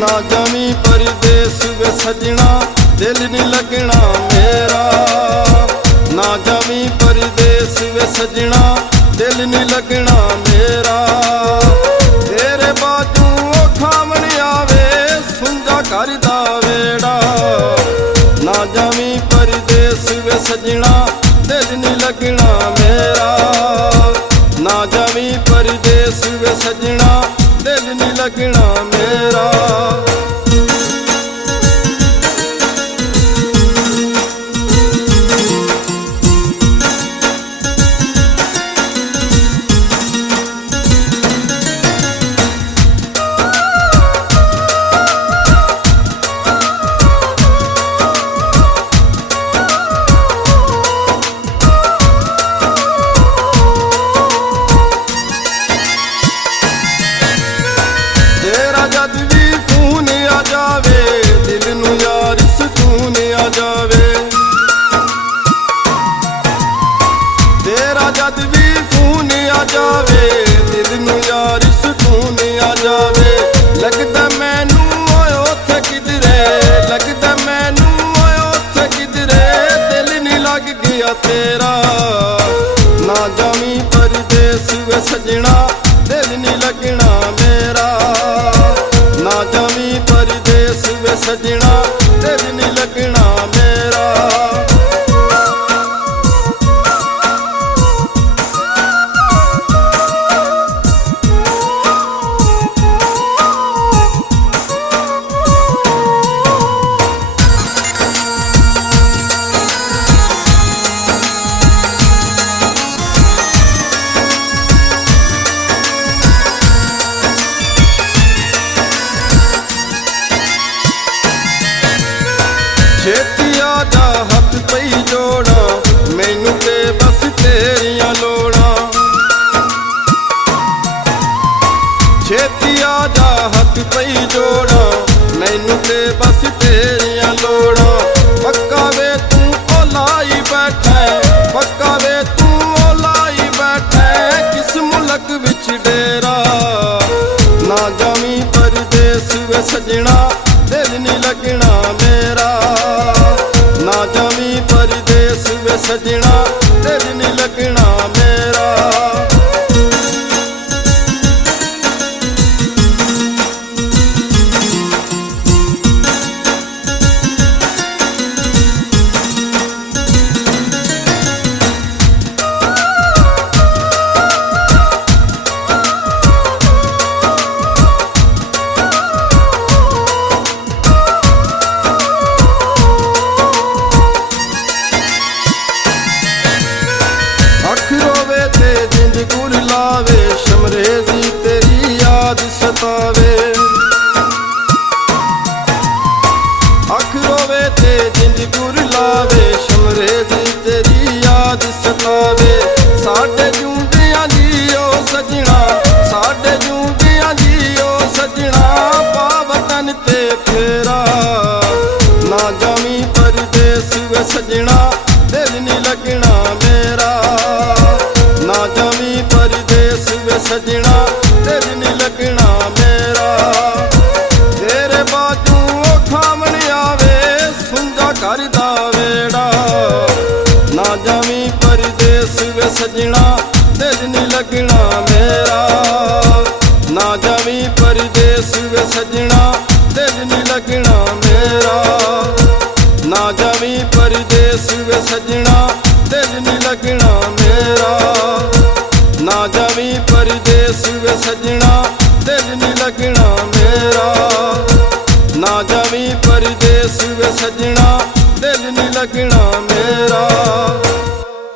ना जावी परदेस वे सजना दिल नहीं लगना मेरा। ना जावी परदेस वे सजना दिल नहीं लगना मेरा। तेरे बाजू खावन आवे सुंजा कर दा वेड़ा। ना जावी परदेस वे सजना दिल नहीं लगना मेरा। ना जावी परदेस वे सजना दिल नहीं लगना मेरा। तेरा जद भी खून आ जावे दिल नू यार सुकून आ जावे। तेरा जद भी खून आ जावे दिल नू यार सुकून आ जावे। लगदा मैनू ओए उत्थे किधरे, लगदा मैनू ओए उत्थे किधरे दिल नहीं लग गया तेरा। ना जावी परदेस वे सजना दिल नहीं लगना मेरा। ना जावी परदेस वे सजना दिल नहीं लगना मेरा। छेती आजा हथ पई जोड़ा मैनू ते बस तेरियां लोड़ा। छेती आजा हथ पई जोड़ा मैनू ते बस तेरियां लोड़ा। पक्का वे तू ओलाई बैठा, पक्का वे तू ओलाई बैठा किस मुल्क विच डेरा। ना जावी परदेस वे सजना दिल नहीं लगना मेरा। ना जावी परदेस वे सजना दिल नहीं लगना मेरा। गुर लावे शमरेजी तेरी याद सतावे। अख रोवे ते जिंद गुर लावे शमरेजी तेरी याद सतावे। साडे जूंदियां जियो सजना, साडे जूंदियां जियो सजना पावतन ते फेरा। ना जावी परदेस वे सजना दिल नहीं लगना मेरा। ना जावी परदेस वे सजना दिल नहीं लगना मेरा। तेरे बाजू खावन आवे सुंजा कर दा वेड़ा। ना जावी परदेस वे सजना दिल नहीं लगना मेरा। ना जावी परदेस वे सजना दिल नहीं लगना मेरा। ना जावी परदेस वे सजना दिल नहीं लगना मेरा। ना जावी परदेस वे सजना दिल नहीं लगना मेरा। ना जावी परदेस वे सजना दिल नहीं लगना मेरा।